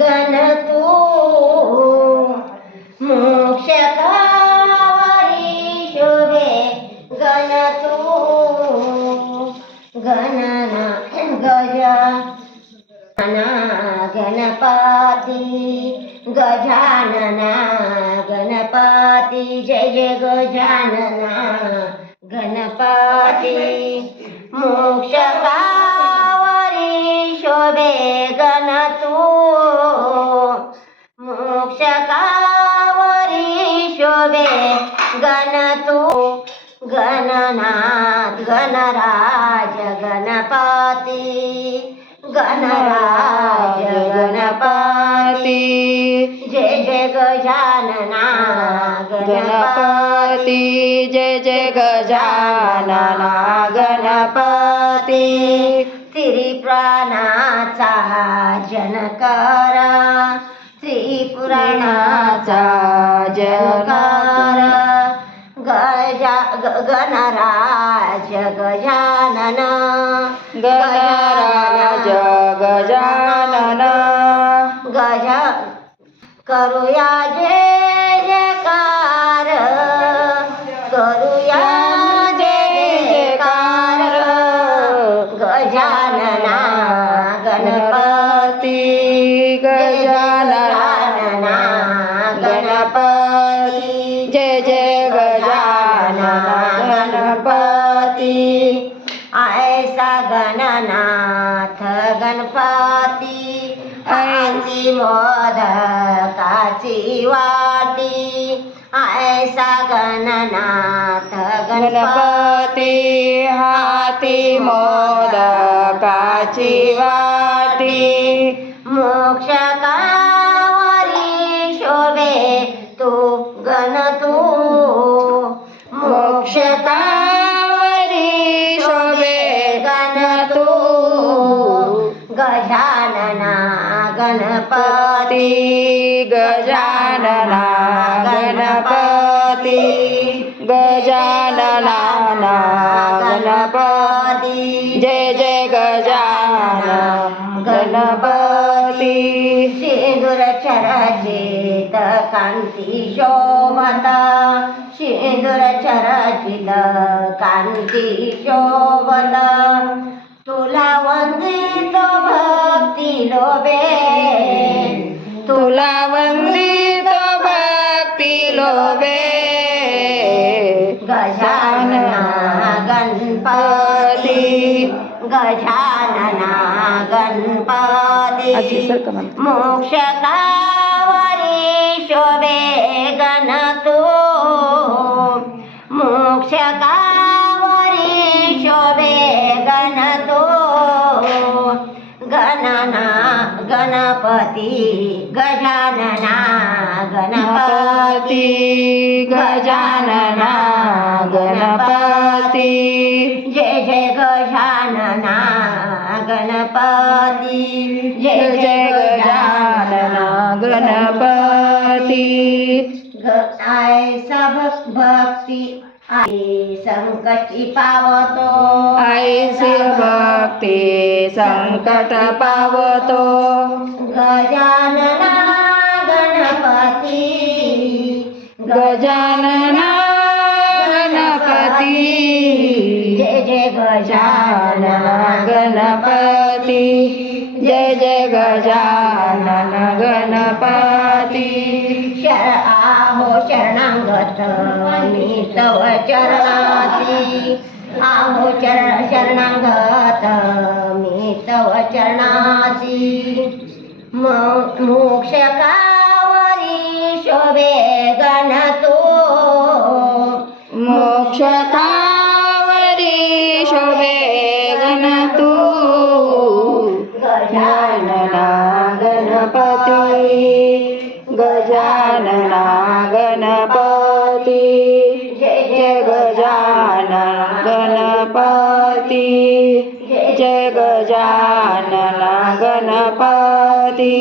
गण तू मोक्षकावरी शोभे गण तू गणना गणपती गजानना गणपती जय जय गजानना गणपती मोक्षकावरी शोभे गण तू मोक्षकावरी शोभे गण तू गणनाथ गणराज गणपती गणराज गणपती जय जय गजानना गणपती जय जय गजानना गणपती त्रिपुराणाचा जनकार त्रिपुराणाचा जनकार गणराज गजानन गणराज गजानन करूया जय जयकार करूया जय जयकार गजानना गणपती गजानना गणपती जय जय गजानना गणपती ऐसा गणनाथ गणपती ऐसी मोदकाची वाटी ऐसा गणनाथ गणपती हाती मोदकाची वाटी मोक्षकावरी शोभे तू गण तू मोक्षकावरी शोभे गण तू गजानना गणपती गजानना गणपती गजानना गणपती जय जय गजानना गणपती सिंदूर चरचित कांती शोभता सिंदूर चरचित कांती शोभता तुला वंदितो भक्ती लोभे तुला वंदितो भक्ती लोभे गजानना गणपती गजानना गणपती मोक्षकावरी शोभे गण तू मोक्षकावरी शोभे गण तू गणना गणपती गजानना गणपती गजानना गणपती जय जय गजानना गणपती जय जय गजानना गणपती ऐसा भक्ती आई संकटी पावतो ऐसी भक्ती संकट पावतो गजानना गणपती गजानना गणपती जय जय गजानना गणपती जय जय गजानना गणपती आहो शरणागत मी तव चरणासी आहो शरणागत मी तव चरणासी मोक्षकावरी शोभे गण तू मोक्षकावरी शोभे गण तू गजानना गणपती गजानना गणपती जय जय गजानना गणपती जय गजानना गणपती